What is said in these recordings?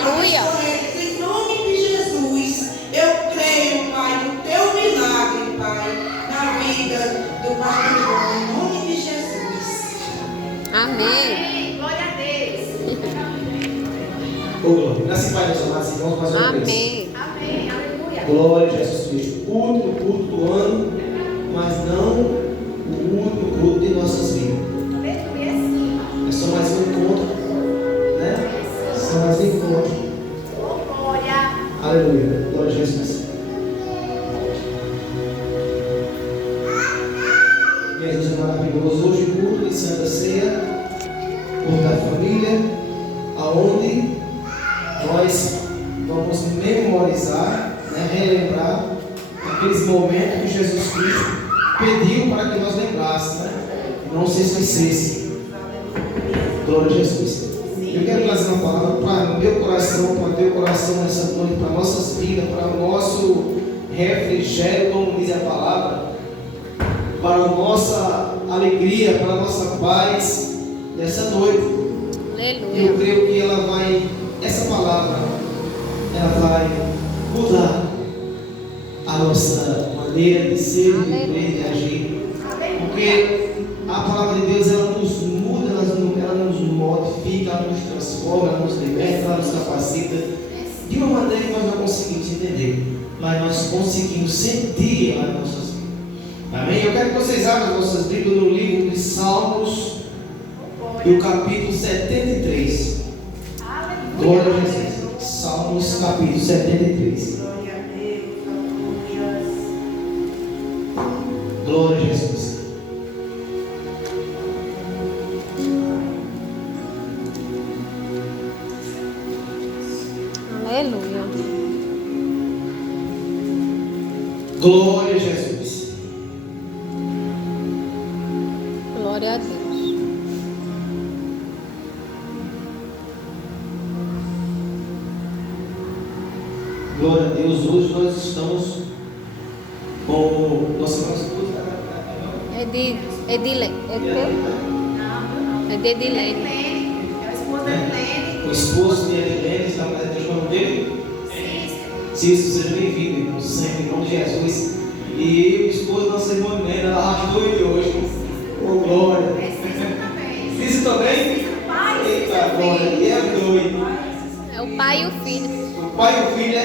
Aleluia. Em nome de Jesus, eu creio, Pai, no teu milagre, Pai, na vida do pastor João, em nome de Jesus. Amém. Glória a Deus. Graças a Deus, amados irmãos, mais uma vez. Amém. Amém. Aleluia. Glória a Jesus Cristo. Último culto do ano, mas não o último culto de nossas vidas. Aleluia, sim. É só mais um encontro, né? Só mais um encontro. Oh, glória. Aleluia. Glória a Jesus. Jesus é maravilhoso. Hoje o culto de Santa Ceia, culto da família, aonde nós vamos memorizar, né, relembrar aqueles momentos que Jesus Cristo pediu para que nós lembrássemos, né? Não se esquecesse. Glória a Jesus. Eu quero trazer uma palavra para o meu coração, para o teu coração nessa noite, para nossas vidas, para o nosso refrigério, como diz a palavra, para a nossa alegria, para a nossa paz nessa noite. Aleluia. Eu creio que essa palavra, ela vai mudar a nossa maneira de ser, de viver, de agir. Porque a palavra de Deus, ela nos muda, ela nos modifica, ela nos transforma, ela nos liberta, ela nos capacita de uma maneira que nós não conseguimos entender, mas nós conseguimos sentir as nossas vidas. Amém? Eu quero que vocês abram as vossas Bíblias no livro de Salmos, do capítulo 73. Glória a Jesus. Salmos, capítulo 73. Glória a Deus, aleluia. Glória a Jesus. Aleluia. Glória a Jesus. Glória a Deus. Glória a Deus. Hoje nós estamos com o nosso esposo. É de Edilene. É de quê? É de Edilene. É a esposa da Helene. O esposo de Edilene está presente com o nome dele. Cícero, seja bem-vindo, irmão, sempre em nome de Jesus. E o esposo da nossa irmã Nena, ela arrastou ele hoje. Oh, glória. Cícero também? Eita, glória. E é doido. É o pai e o filho. O pai e o filho, é?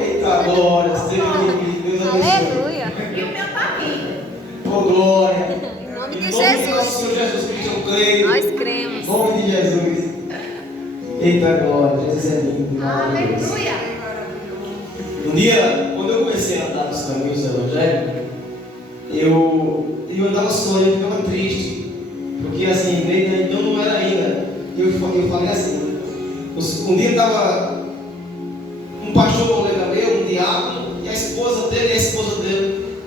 Eita, glória. Seja bem-vindo. Deus abençoe. Aleluia. E o meu tá vindo. Oh, glória. Em nome de Em nome de nosso Jesus. Senhor Jesus Cristo, eu creio. Nós cremos. Em nome de Jesus. Eita, glória. Jesus é lindo. Maravilhoso. Aleluia. Um dia, quando eu comecei a andar nos caminhos do Evangelho, eu andava só e eu ficava triste, porque assim, eu não era ainda. Eu falei assim, um dia estava um pastor colega meu, um diácono, e a esposa dele,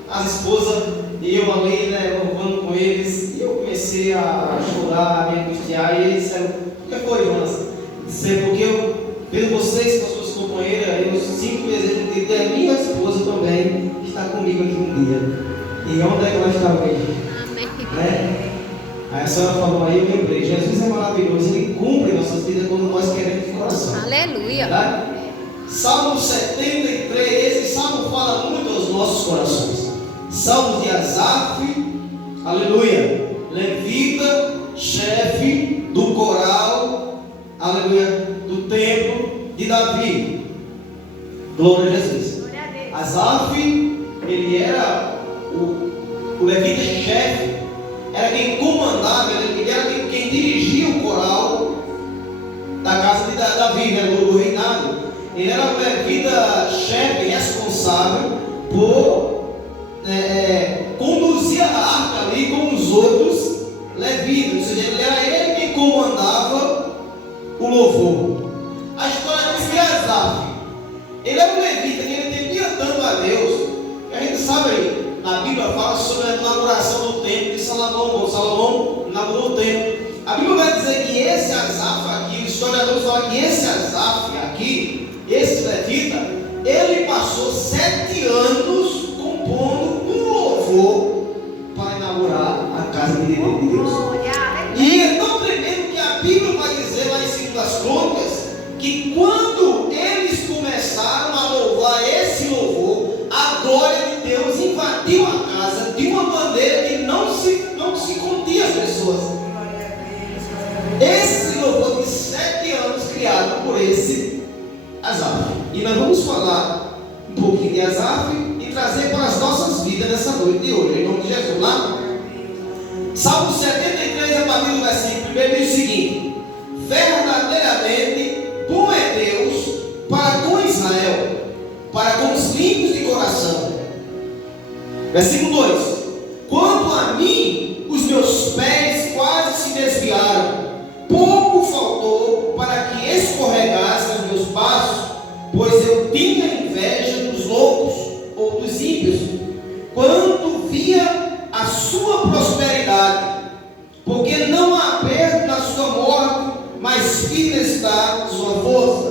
as esposas, e eu ali, né, louvando com eles, e eu comecei a chorar, a me angustiar, e eles disseram, o que foi, irmãs? Disseram, porque eu, vendo vocês com as suas companheiras, eu sinto o desejo de ter a minha esposa também, que está comigo aqui um dia. E onde é que ela está hoje? Amém. Né? Aí a senhora falou aí, eu lembrei, Jesus é maravilhoso, Ele cumpre nossas vidas quando nós queremos de coração. Aleluia. Verdade? Salmo 73, esse salmo fala muito aos nossos corações. Salmo de Asaf, aleluia, levita, chefe do coral, aleluia, do templo de Davi. Glória a Jesus. Glória a Deus. Asaf, ele era o levita chefe, era quem comandava, ele era quem dirigia o coral da casa de Davi, né, do reinado. Ele era o levita chefe, responsável por conduzir a arca ali com os outros levitas, ou seja, era ele quem comandava o louvor. A história diz que Asaf, ele era um levita, que ele temia tanto a Deus, que a gente sabe, a Bíblia fala sobre a inauguração do templo de Salomão, quando Salomão inaugurou o templo. A Bíblia vai dizer que esse Asaf aqui, o historiador fala que esse Asaf aqui, esse levita, ele passou 7 anos compondo um louvor para inaugurar a casa de Deus. Glória a Deus. E é tão tremendo que a Bíblia vai dizer lá em 2 Crônicas que quando de Asaf e trazer para as nossas vidas nessa noite de hoje, em nome de Jesus. Lá, Salmo 73, a partir do versículo 1, diz o seguinte: verdadeiramente bom é Deus para com Israel, para com os limpos de coração. Versículo 2: quanto a mim, os meus pés quase se desviaram, pouco faltou para que escorregassem os meus passos, pois eu tinha inveja dos loucos ou dos ímpios, quando via a sua prosperidade, porque não há perto na sua morte, mas firme está sua força.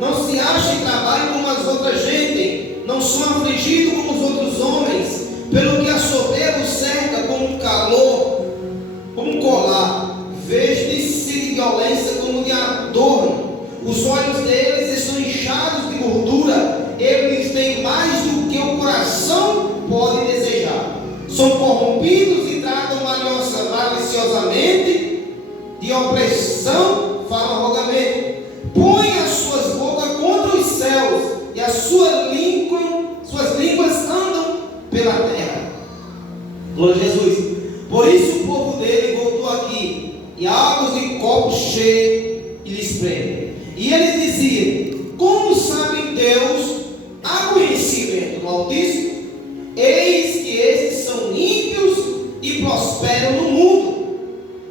Não se acha em trabalho como as outras gente, não são afligidos como os outros homens, pelo que a soberba o cerca como um calor, como um colar, veste-se de violência como de adorno. Os olhos deles estão inchados de gordura, eles têm mais do que o coração pode desejar. São corrompidos e tratam maliciosamente, de opressão falam arrogantemente. Põem as suas bocas contra os céus, e as suas línguas andam pela terra. Glória a Jesus. Por isso o povo dele voltou aqui, e águas de copos cheios e lhes prendem. E ele dizia: como sabem Deus, há conhecimento no Altíssimo? Eis que estes são ímpios e prosperam no mundo,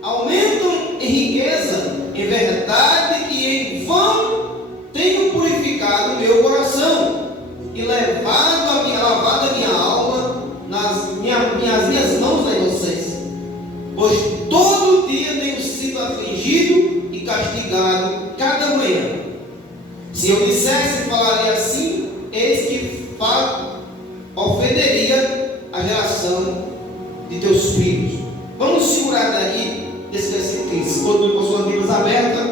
aumentam em riqueza, em verdade e em vão tenho purificado o meu coração e lavado a minha alma nas minhas mãos da inocência, pois todo dia tenho sido afligido e castigado cada manhã. Se eu dissesse e falaria assim, eis que ofenderia a geração de teus filhos. Vamos segurar daí desse versículo 15. Continue com suas Bíblias abertas.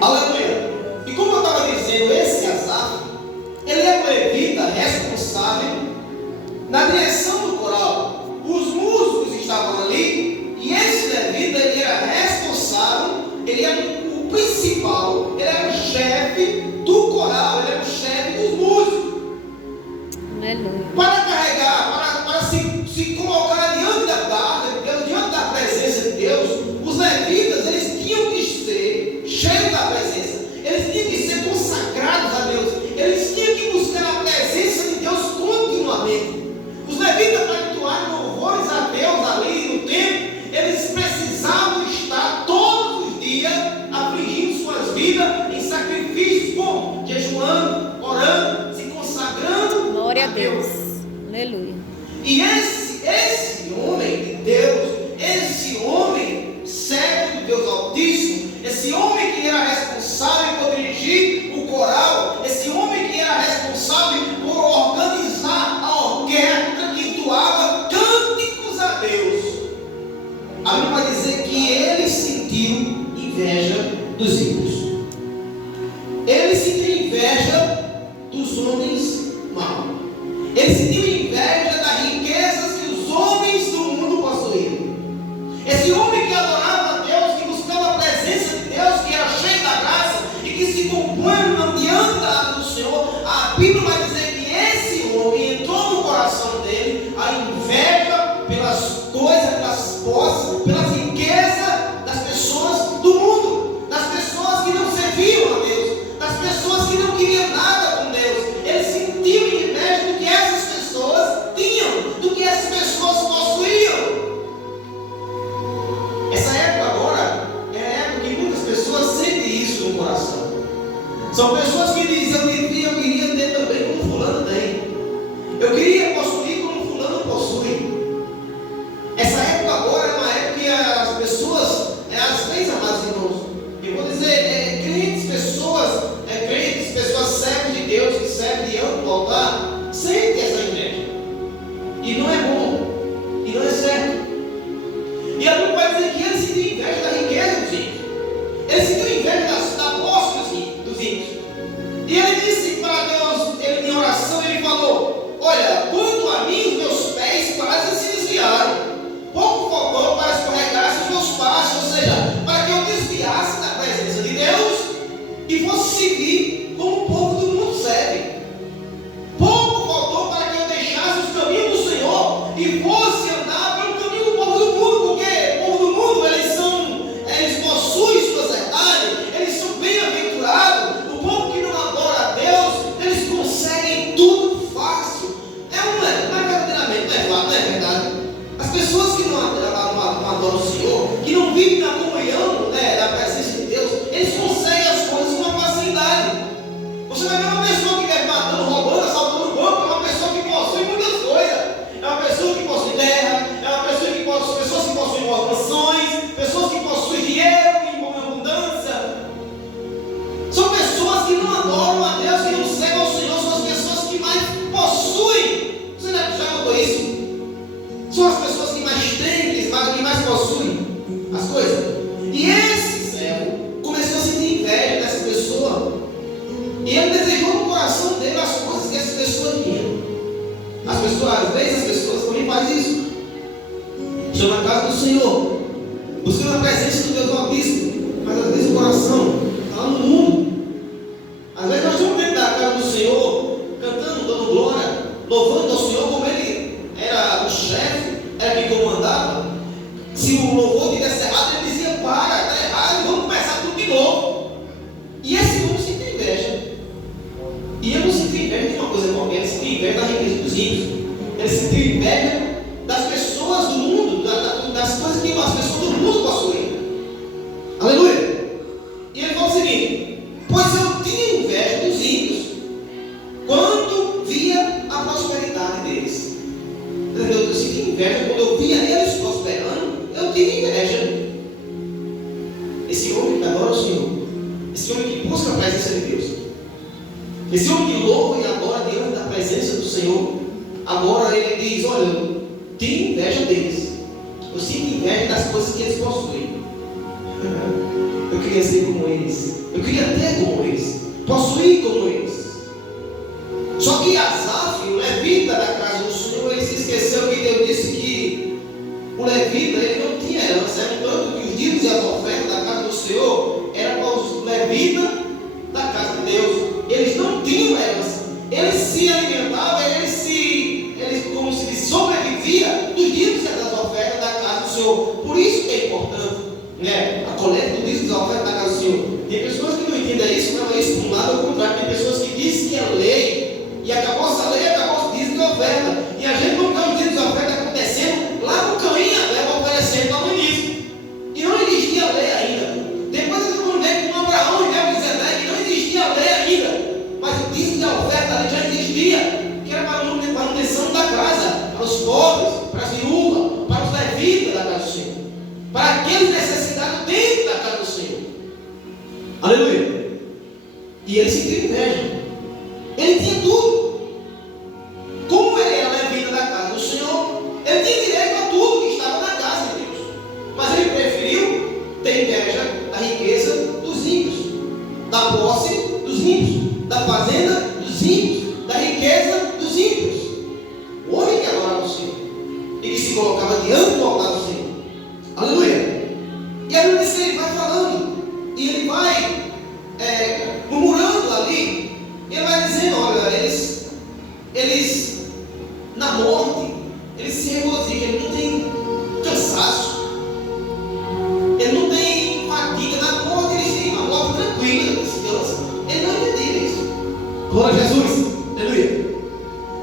Aleluia. E como eu estava dizendo, esse Asaf, ele é um levita responsável na direção do coral. Os músicos estavam ali, e esse levita, ele era responsável, ele era o principal, ele era o chefe do coral, ele era o chefe dos músicos. Aleluia. Para carregar, para se colocar diante da guarda de Deus, diante da presença de Deus, os levitas, eles tinham que ser cheios da presença, eles tinham que ser consagrados a Deus, eles tinham que buscar a presença de Deus continuamente. Os levitas, para entoarem louvores a Deus ali no templo, eles precisavam estar todos os dias afligindo suas vidas em sacrifícios, como jejuando, orando, se consagrando. Glória a Deus. Aleluia. E esse homem de Deus, esse homem servo de Deus Altíssimo, esse homem que era responsável por dirigir o coral, esse homem que era responsável por organizar a orquestra que entoava cânticos a Deus, a Bíblia vai dizer que ele sentiu inveja dos ímpios. Ele sentiu inveja dos homens maus. Ele sentiu inveja das riquezas que os homens do mundo possuíam. Esse homem que adorava a Deus, que buscava a presença de Deus, que era cheio da graça e que se compunha diante da do Senhor, a Bíblia vai dizer que esse homem entrou no coração dele a inveja pelas coisas, pelas posses, pelas riquezas das pessoas do mundo, das pessoas que não serviam a Deus, das pessoas que não queriam nada com Deus. Ele sentiu inveja do que essas pessoas tinham, do que essas pessoas possuíam. Essa época agora é a época que muitas pessoas sentem isso no coração. São pessoas que dizem: eu queria ter também como fulano tem, eu queria possuir como fulano possui. Essa época agora é uma época que as pessoas, as bem amados irmãos, eu vou dizer, pessoas servas de Deus, que servem diante do altar, sentem essa inveja. E não é bom, e não é certo. E a Bíblia vai dizer que ele sentiu inveja da riqueza dos ímpios. Ele sentiu inveja da posse dos ímpios. E ele disse para Deus, em oração, ele falou: olha, quanto a mim, os meus pés quase se desviaram. Pouco faltou para escorregar os meus passos, ou seja, para que eu desviasse da presença de Deus e fosse seguir como o povo do mundo serve. pessoas, às vezes as pessoas também fazem isso. Estão na casa do Senhor, buscando a presença do Deus Altíssimo, mas às vezes o coração está lá no mundo. Às vezes nós estamos dentro da casa do Senhor, cantando, dando glória, louvando ao Senhor como Ele era o chefe, era quem comandava. Se o louvor tivesse errado, Ele dizia: para, está errado, vamos começar tudo de novo. E esse homem sentiu inveja. E eu não senti inveja de uma coisa qualquer, ele sentiu inveja da riqueza dos ímpios. Ele sentiu inveja das pessoas do mundo, das coisas que as pessoas do mundo possuem. Aleluia! E ele falou o seguinte: pois eu tinha inveja dos ímpios quando via a prosperidade deles. Eu senti inveja quando eu via eles prosperando, eu tinha inveja. Esse homem que adora o Senhor, esse homem que busca a presença de Deus, esse homem que louva e adora diante da presença do Senhor, agora ele diz: olha, eu tenho inveja deles, eu sinto inveja das coisas que eles possuem. Eu queria ser como eles, eu queria ter como eles, possuir como eles. Só que Asaf, o levita da casa do Senhor, ele se esqueceu que Deus disse que o levita ele não tinha herança, tanto que os dízimos e as ofertas da casa do Senhor eram para os levitas da casa de Deus. Eles não tinham herança, eles se alimentavam, eles como se diz, sobrevivia dos dízimos e das ofertas da casa do Senhor. Por isso que é importante, né, a coleta do dízimo e das ofertas da casa do Senhor. Tem pessoas que não entendem isso, não é isso por um lado, ao contrário, tem pessoas que dizem que é lei, e acabou essa lei, acabou os dízimos e oferta, e a gente não tem os dízimos e oferta acontecendo lá no Caim e Abel oferecendo lá no início, e não existia lei ainda. Depois eu vou ver com Abraão e Melquisedeque, não existia lei ainda, mas o dízimo e a oferta ali já existia, que era para a manutenção da casa, para os pobres, para as viúvas, para os levitas da casa do Senhor, para aqueles necessitados dentro da casa do Senhor. Aleluia! E ele sentiu inveja. Ele tinha tudo. Como ele era levita da casa do Senhor, ele tinha direito a tudo que estava na casa de Deus. Mas ele preferiu ter inveja da riqueza dos ímpios, da posse dos ímpios, da fazenda dos ímpios, da riqueza dos ímpios. O homem que adorava o Senhor e que se colocava diante do altar do Senhor. Aleluia! E a Bíblia diz que ele vai falando, e ele vai murmurando ali. Ele vai dizendo: olha, eles na morte, eles se regozijam, ele não tem cansaço, ele não tem fadiga na morte, eles têm uma morte tranquila, descansa. Ele não entendia isso. Glória a Jesus, aleluia.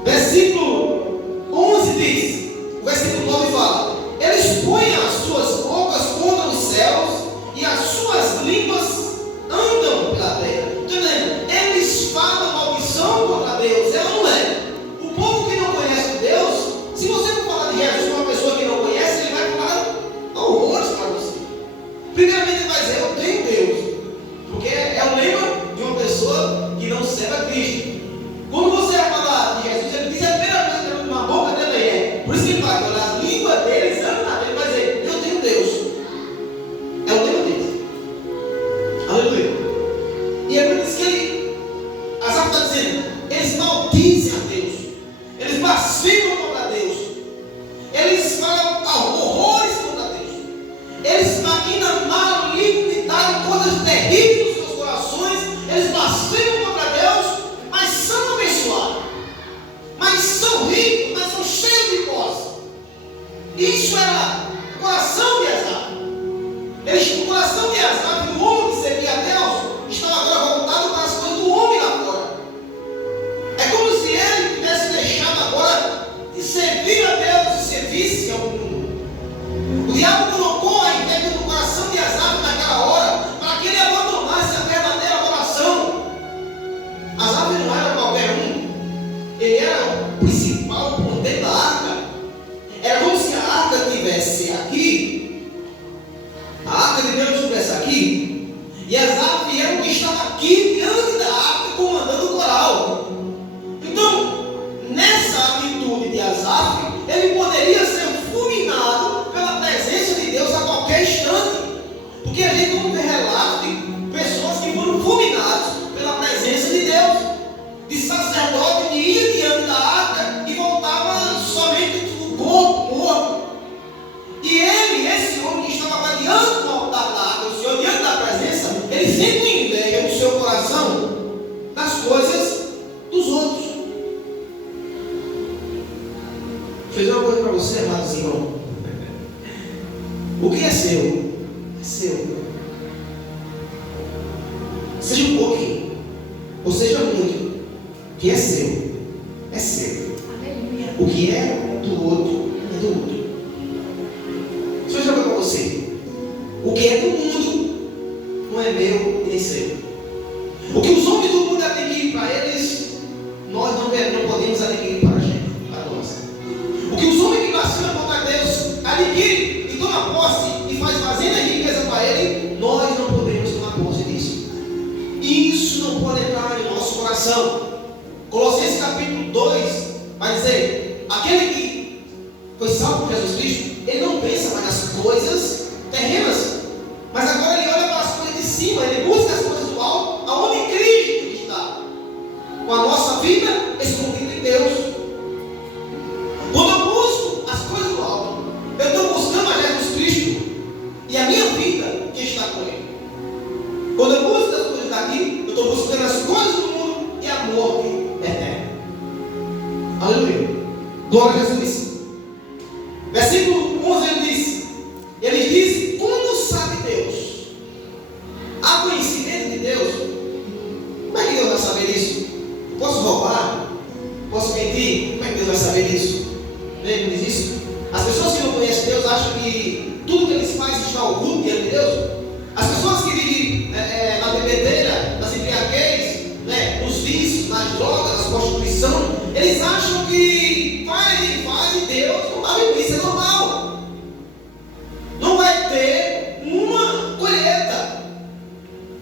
Versículo 11 diz, o versículo 9 fala: eles põem as suas bocas contra os céus e as suas línguas andam pela terra. Entendendo? Eles falam maldição contra Deus. É ou não é? O povo que não conhece Deus, se você for falar de Jesus com uma pessoa que não conhece, ele vai falar horrores para você. Primeiramente ele vai dizer: eu tenho Deus, porque é o lema de uma pessoa que não serve a Cristo. Quando você vai falar de Jesus, ele diz a primeira coisa que tem na boca dele é. Por isso que ele fala que as línguas deles andam na dele, vai dizer: eu tenho Deus. É o lema deles. Aleluia. E a Bíblia diz que Asaf está dizendo, eles maldizem a Deus, eles blasfemam contra Deus, eles falam horrores contra Deus, eles maquinam malignidade, coisas terríveis nos seus corações, eles blasfemam contra Deus, mas são abençoados, mas são ricos, mas são cheios de posse. Isso era o coração de Asaf. O coração de Asaf, do homem que servia a Deus, estava agora voltado para as coisas do homem lá fora. É como se ele tivesse deixado agora de servir a Deus e servisse ao mundo. O diabo colocou a inveja no coração de Asaf naquela hora para que ele abandonasse a verdadeira adoração. Asaf não era qualquer um, ele era o principal por dentro da arca. Era como se a arca estivesse aqui, a arca de Deus estivesse aqui, e Asaf era o que estava aqui diante da arca comandando o coral. Então, nessa atitude de Asaf, ele poderia ser fulminado pela presença de Deus a qualquer instante. Porque a gente não tem relato de pessoas que foram fulminadas pela presença de Deus, de sacerdote que ia diante da arca e voltava Deixa eu dizer uma coisa para você, amados irmãos. O que é seu? É seu. Seja um pouquinho, ou seja muito. O que é seu? É seu. Aleluia. O que é do outro, é do outro. Deixa eu dizer uma coisa para você. O que é do mundo não é meu e nem seu. O que os homens do mundo adquirem para eles, nós não podemos adquirir para a gente, para nós. O que os homens que vacilam contra Deus adquirem e tomam posse e faz fazenda e riqueza para ele, nós não podemos tomar posse disso. Isso não pode entrar no nosso coração. Colossenses capítulo 2 vai dizer: aquele que foi salvo por Jesus Cristo, ele não pensa mais nas coisas terrenas, mas agora ele olha para as coisas de cima, ele busca as coisas do alto, aonde Cristo está, com a nossa vida escondida em Deus. Quando eu busco as coisas do alto, eu estou buscando a Jesus Cristo e a minha vida que está com Ele. Quando eu busco as coisas daqui, eu estou buscando as coisas do mundo e a morte eterna. Aleluia. Glória a Jesus. Versículo 11 ele diz: como sabe Deus? Há conhecimento de Deus? Como é que Deus vai saber isso? Posso roubar? Posso mentir? Como é que Deus vai saber isso? Lembra diz isso? As pessoas que não conhecem Deus acham que tudo que eles fazem está oculto diante de Deus. As pessoas que vivem na bebedeira, nas embriaguez, nos vícios, nas drogas, na prostituição, eles acham que faz Deus não sabe, isso é normal. Não vai ter uma colheita.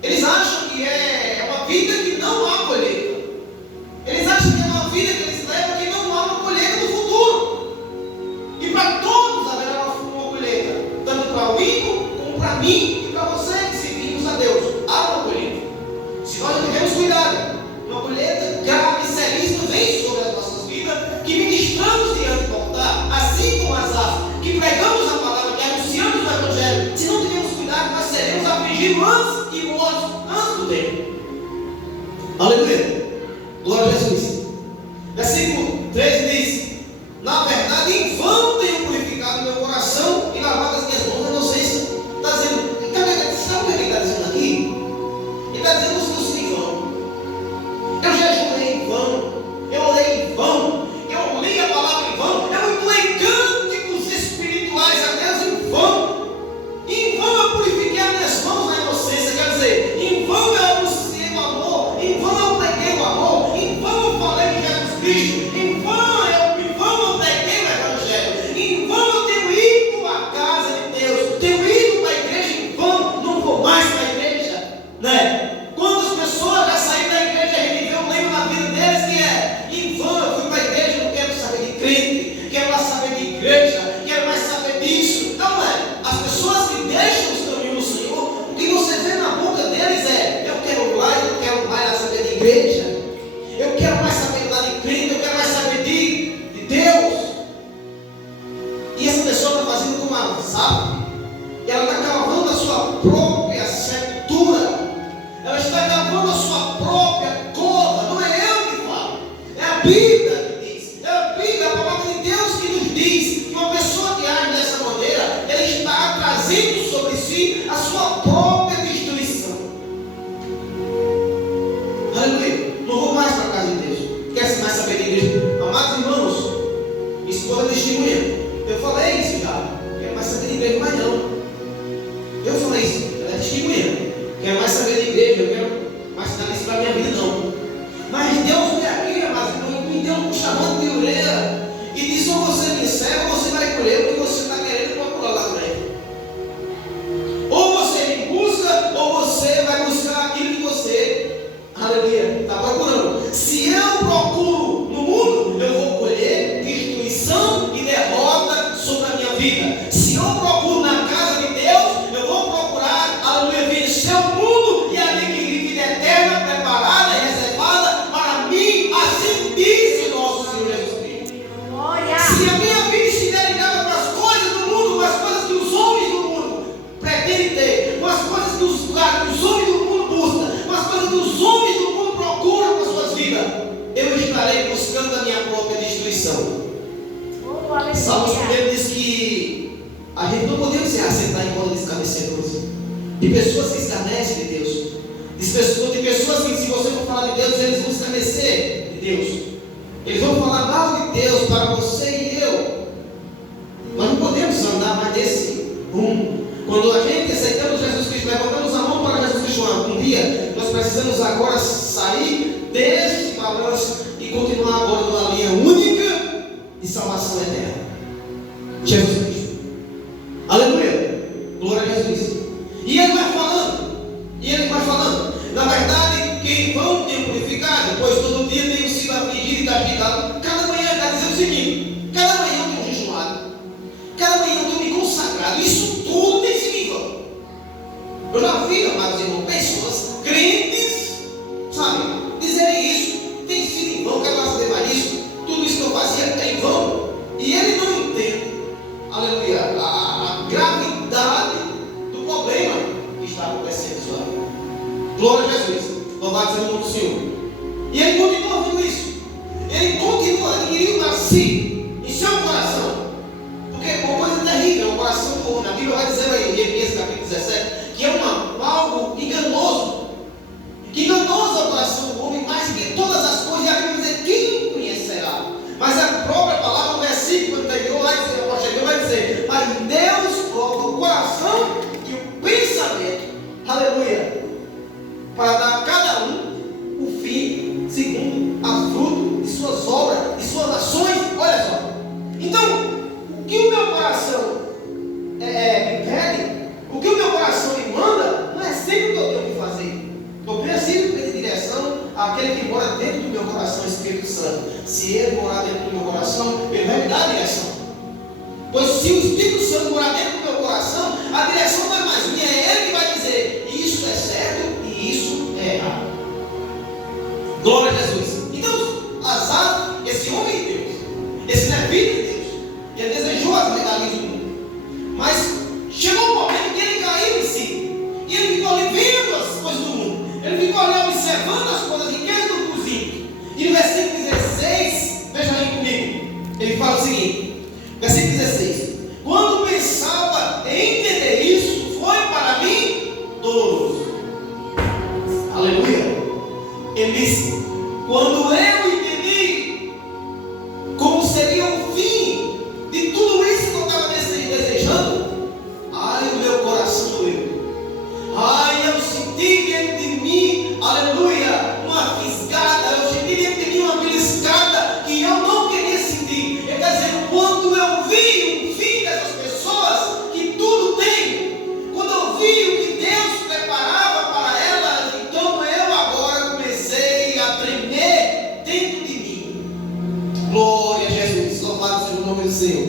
Eles acham que é uma vida que não há colheita. Eles acham que é uma vida que eles levam que não há uma colheita no futuro. E para todos haverá uma colheita, tanto para o ímpio como para mim e para você que seguimos a Deus. Há uma colheita. Se nós não tivermos cuidado, uma colheita grave, seríssima vem sobre as nossas vidas, que ministramos diante do altar, assim como Asaf, que pregamos a palavra, que anunciamos o Evangelho. Se não tivermos cuidado, nós seremos afligidos antes e mortos antes do tempo. Aleluia. Glória a Jesus. Versículo 13 diz: na verdade, em vão tenho purificado meu coração e lavado as minhas mãos na inocência. Está dizendo, sabe o que ele está dizendo aqui? Ele está dizendo o seguinte: em vão. Eu jejuei em vão, eu orei em vão, eu li a palavra em vão, eu entoei cânticos espirituais a Deus em vão. Em vão eu purifiquei as minhas mãos na inocência. Quer dizer, em vão eu anunciei o amor, em vão eu preguei o amor, em vão eu falei de Jesus Cristo, em vão eu preguei o Evangelho, em vão eu tenho ido à casa de Deus, tenho ido para a igreja em vão, não vou mais para a igreja, né? Quantas pessoas já saíram da igreja e reviveu um lema na vida deles que é: em vão eu fui para a igreja, não quero saber de crente, quero mais saber de igreja, quero mais saber disso. Não é? As pessoas que deixam os caminhos do Senhor, o que você vê na boca deles é: eu quero mais saber de igreja, eu quero mais saber lá de crente, eu quero mais saber de Deus. E essa pessoa está fazendo como ela sabe, e ela está cavando a sua própria sepultura, ela está cavando a sua própria cova. Não é eu que falo, é a Bíblia que diz, é a Bíblia, a palavra de Deus que nos diz que uma pessoa que age dessa maneira, ela está trazendo sobre si a sua própria destruição. Aleluia. Não vou mais para a casa de Deus, quer mais saber de igreja. Amados irmãos, minha esposa é testemunha, eu falei isso já, quero mais saber de igreja, mas Salmos 1 diz que a gente não podemos se assentar em roda de escarnecedores, de pessoas que escarnecem de Deus, de pessoas que, se você for falar de Deus, eles vão escarnecer de Deus, eles vão falar mal de Deus para você e eu. Nós não podemos andar mais desse rumo. Quando a gente aceitamos Jesus Cristo, levantamos a mão para Jesus Cristo um dia, nós precisamos agora sair desse balanço e continuar agora numa linha única de salvação eterna. Jesus Cristo. Aleluia. Glória a Jesus. E ele vai falando. Na verdade, quem vão tem purificado, pois todo dia tenho sido afligido e castigado. Cada manhã está dizendo o seguinte: cada manhã eu tenho jejuado, cada manhã eu tenho me consagrado. Isso tudo tem sido em vão. Eu já vi, amados irmãos, pessoas crentes, sabe, dizerem isso, tem sido em vão, quero fazer mais isso, tudo isso que eu fazia é em vão. E ele não entende, aleluia, a gravidade do problema que está acontecendo em sua vida. Glória a Jesus, louvado seja o nome do Senhor. E ele continua ouvindo isso, ele continua adquirindo a si, em seu coração, porque é uma coisa terrível, o coração do homem. A Bíblia vai dizer aí, em Jeremias capítulo 17, que é algo enganoso. Que enganoso é o coração do homem, mais que todas as coisas. E a Bíblia vai dizer: quem conhecerá? Mas a própria palavra, o versículo anterior, vai dizer: mas Deus prova o coração e o pensamento, aleluia, para dar a cada um o fim segundo a fruto de suas obras, de suas ações. Olha só. Então, o que o meu coração me pede, o que o meu coração me manda, não é sempre o que eu tenho que fazer. Eu preciso pedir direção àquele que mora dentro do meu coração, o Espírito Santo. Se ele morar dentro do meu coração, ele vai me dar a direção. Pois se o Espírito Santo morar dentro do meu coração, a direção não é mais minha, é ele que vai dizer: isso é certo e isso é errado. Glória a Jesus. Então, Asaf, esse homem de Deus, esse levita de Deus, ele desejou as regalias do mundo, mas chegou um momento que ele caiu em si, e ele ficou ali vendo as coisas do mundo, ele ficou ali observando as coisas, riquezas do cozinho. E no versículo 16, veja aí comigo, ele fala o seguinte, versículo 16: quando pensava em entender isso, foi para mim doloroso. Aleluia. Ele disse: quando eu entendi como seria o fim de tudo isso que eu estava desejando, ai, o meu coração doeu. Ai, eu senti dentro de mim, aleluia, uma fisgada. Eu senti dentro de mim uma beliscada que eu não queria sentir. Ele está dizendo: quando eu vi o fim dessas pessoas que tudo tem, quando eu vi o que Deus preparava para elas, então eu agora comecei a tremer dentro de mim. Glória a Jesus, louvado seja o nome do Senhor.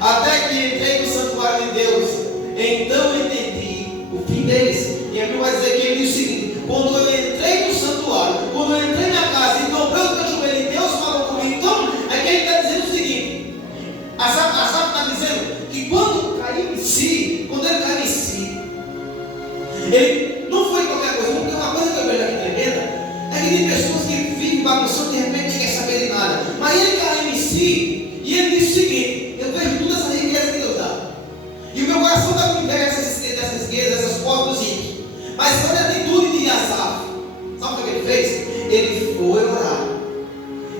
Até que entrei no santuário de Deus, então eu entendi o fim deles. E a Bíblia vai dizer que ele disse o seguinte: quando eu entrei no santuário, quando eu entrei na casa e dobrei o meu joelho e Deus falou comigo, então é que ele está dizendo o seguinte: Asaf está dizendo que quando caiu em si, quando ele caiu em si, ele não foi qualquer coisa, porque uma coisa que eu vejo aqui tremenda é que tem pessoas que vivem bagunçando, de repente não quer saber de nada. Mas ele caiu em si e ele disse o seguinte: eu vejo toda essa riqueza que Deus dá, e o meu coração está com inveja dessas riquezas, dessas portas dos ímpios. Mas olha a atitude de Asaf. Sabe o que ele fez? Ele foi orar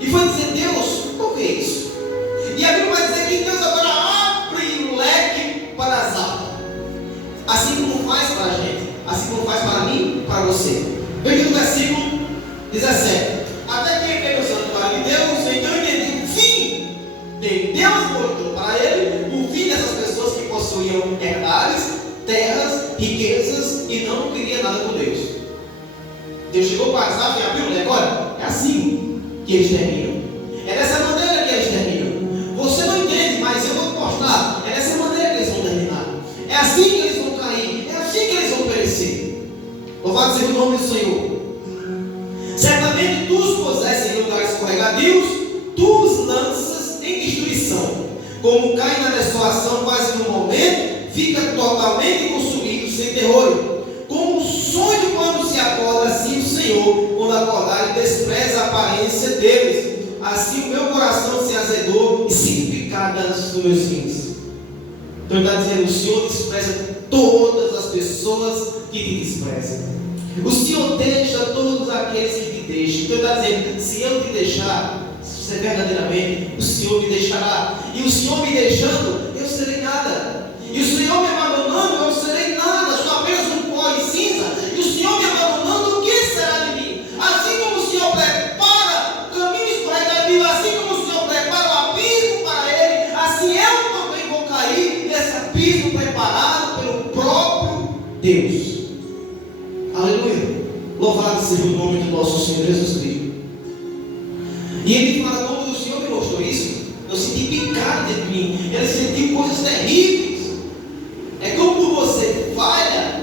e foi dizer: Deus, por que isso? E a Bíblia vai dizer que Deus agora abre o leque para Asaf, assim como faz para a gente, assim como faz para mim e para você. Veja no versículo 17: até que ele veio o santuário de Deus, então eu entendi o fim de Deus mostrou para ele o fim dessas pessoas que possuíam herdades, terras, riquezas e não queria nada com Deus. Deus chegou para Asaf e abriu o leque. Olha, é assim que eles terminam, é dessa maneira que eles terminam. Você não entende, mas eu vou te mostrar. É dessa maneira que eles vão terminar, é assim que eles vão cair, é assim que eles vão perecer. Louvado seja o nome do Senhor. Certamente tu os puseste em lugares escorregadios, tu os lanças em destruição. Como cai na desolação quase no momento, fica totalmente consumido sem terror. Como um sonho quando se acorda, assim o Senhor, quando acordar, e despreza a aparência deles. Assim o meu coração se azedou e se picadas dos meus rins. Então ele está dizendo: o Senhor despreza todas as pessoas que te desprezam. O Senhor deixa todos aqueles que te deixam. Então ele está dizendo: se eu te deixar, se verdadeiramente, o Senhor me deixará. E o Senhor me deixando, eu serei nada. E o Senhor me abandonando, eu serei nada. Sou apenas um pó e cinza. E o Senhor me abandonando, o que será de mim? Assim como o Senhor prepara caminhos para Davi, assim como o Senhor prepara o abismo para ele, assim eu também vou cair nesse abismo preparado pelo próprio Deus. Aleluia. Louvado seja o nome do nosso Senhor Jesus Cristo. E ele fala: quando o Senhor me mostrou isso, eu senti picado dentro de mim. Ele sentiu coisas terríveis. É como você falha,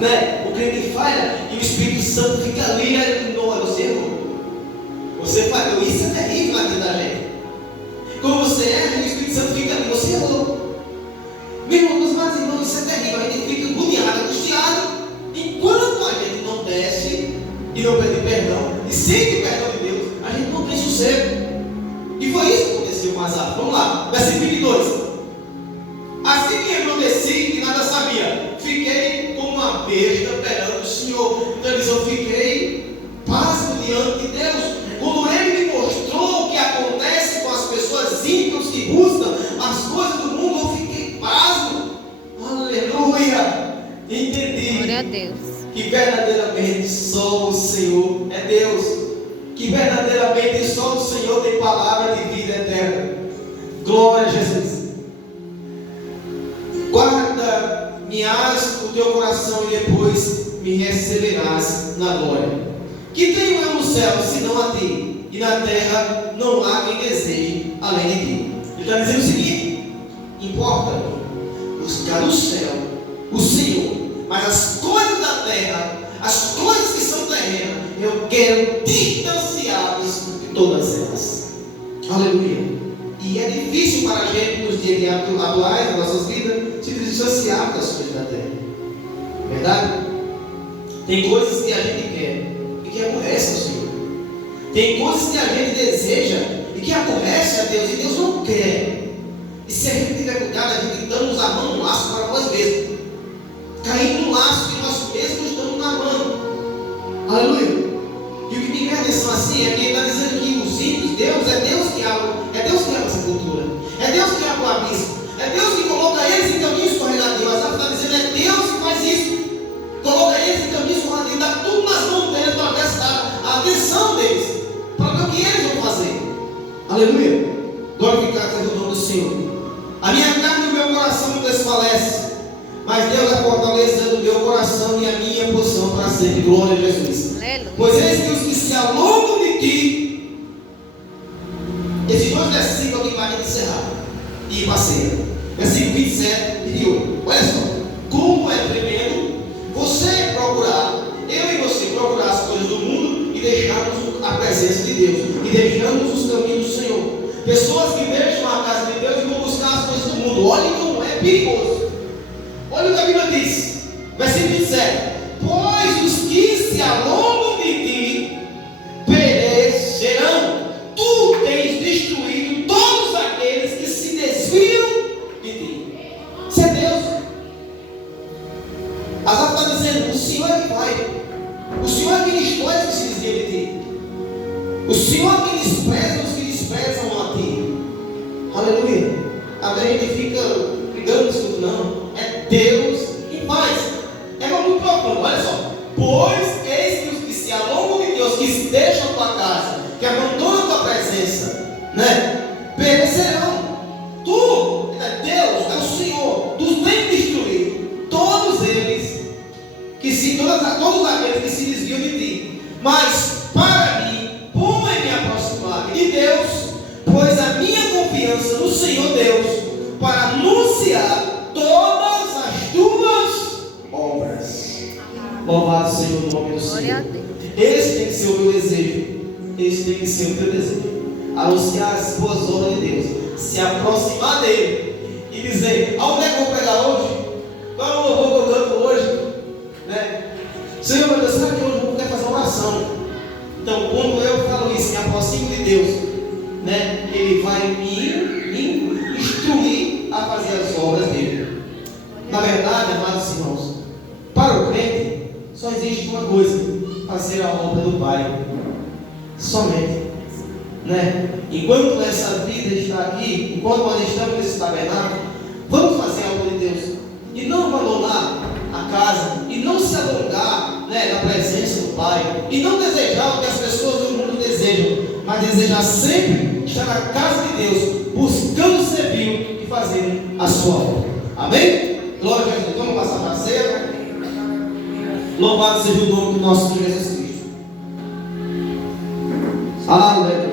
né? O crente falha e o Espírito Santo fica ali, não, você errou. Você falhou. Isso é terrível na vida da gente. Quando você erra, o Espírito Santo fica ali, você errou. Meu irmão, meus amados irmãos, isso é terrível. A gente fica agoniado, angustiado, enquanto a gente não desce e não pede perdão e sente o perdão de Deus, a gente não tem sossego. E foi isso que aconteceu com Asaf. Vamos lá, versículo 22. Assim que embruteci e nada sabia, fiquei como uma besta perante o Senhor. Então eles: eu fiquei pasmo diante de Deus. Quando Ele me mostrou o que acontece com as pessoas ímpias que buscam as coisas do mundo, eu fiquei pasmo. Aleluia! Entendi. Glória a Deus. Que verdadeiramente só o Senhor é Deus. Que verdadeiramente só o Senhor tem palavra de vida eterna. Glória a Jesus. Guarda-me-ás o teu coração e depois me receberás na glória. Que tenho eu no céu, senão a ti, e na terra não há quem deseje além de ti. Ele está dizendo o seguinte: importa buscar no céu o Senhor, mas as coisas da terra, as coisas que são terrenas, eu quero distanciá-los de todas elas. Aleluia. E é difícil para a gente, nos dias atuais das nossas vidas, se distanciar das coisas da terra. Verdade? Tem coisas que a gente quer e que aborrece o Senhor. Tem coisas que a gente deseja e que aborrece a Deus e Deus não quer. E se a gente tiver cuidado, a gente estamos amando um laço para nós mesmos, caindo no laço que nós mesmos estamos amando. Aleluia. E o que me ganha atenção assim é que ele está dizendo que os ímpios, Deus que abre essa cultura, é Deus que abre o abismo, é Deus que coloca eles em caminhos escorregadeios. A Safra está dizendo: é Deus que faz isso, coloca eles em caminhos escorregadeios, dá tudo nas mãos deles para prestar a atenção deles, para ver o que eles vão fazer. Aleluia. Glorificado seja o nome do Senhor. A minha carne e o meu coração não desfalecem, mas Deus é a fortaleza do meu coração e a minha posição para sempre. Glória a Jesus. Aleluia. Pois eis que os que se alongam de ti. Esses dois versículos aqui para a gente encerrar e ir para a ceia. Versículo 27 e 28. Olha só. Como é tremendo você procurar, eu e você procurar as coisas do mundo e deixarmos a presença de Deus. E deixamos os caminhos do Senhor. Pessoas que deixam a casa de Deus e vão buscar as coisas do mundo. Olha como é perigoso. Olha o que a Bíblia diz. Versículo 27. Pois os que se alongam de ti perecerão. Tu tens destruído todos aqueles que se desviam de ti. Isso é Deus. Asaf está dizendo: o Senhor é que vai. O Senhor é que destrói os que se desviam de ti. O Senhor é que despreza os que desprezam a ti. Aleluia. A gente fica brigando com isso. Não. É Deus que faz. É muito profundo. Olha só. Pois eis que os que se alongam de Deus, que deixam a tua casa, que abandonam a tua presença, né? Perecerão. Tu, Deus, é o Senhor. Tu tens destruído todos eles, todos aqueles que se desviam de ti. Mas para mim, põe-me aproximar de Deus, pois a minha confiança no Senhor Deus, para anunciar todas as tuas obras. Louvado seja o nome do Glória a Senhor. Deus. Esse tem que ser o meu desejo. Esse tem que ser o teu desejo. Anunciar as boas obras de Deus. Se aproximar dele e dizer: aonde é que eu vou pregar hoje? Qual é o louvor que eu canto hoje? Né? Senhor, meu Deus, será que hoje eu quero fazer uma oração? Então, quando eu falo isso, me aproximo de Deus, né? Ele vai me a obra do Pai. Somente. Né? Enquanto essa vida está aqui, enquanto nós estamos nesse tabernáculo, vamos fazer a obra de Deus. E não abandonar a casa. E não se alongar, né, na presença do Pai. E não desejar o que as pessoas do mundo desejam. Mas desejar sempre estar na casa de Deus, buscando servir e fazendo a sua obra. Amém? Glória a Jesus. Vamos passar para a ceia. Louvado seja o nome do nosso Senhor Jesus Cristo. Aleluia.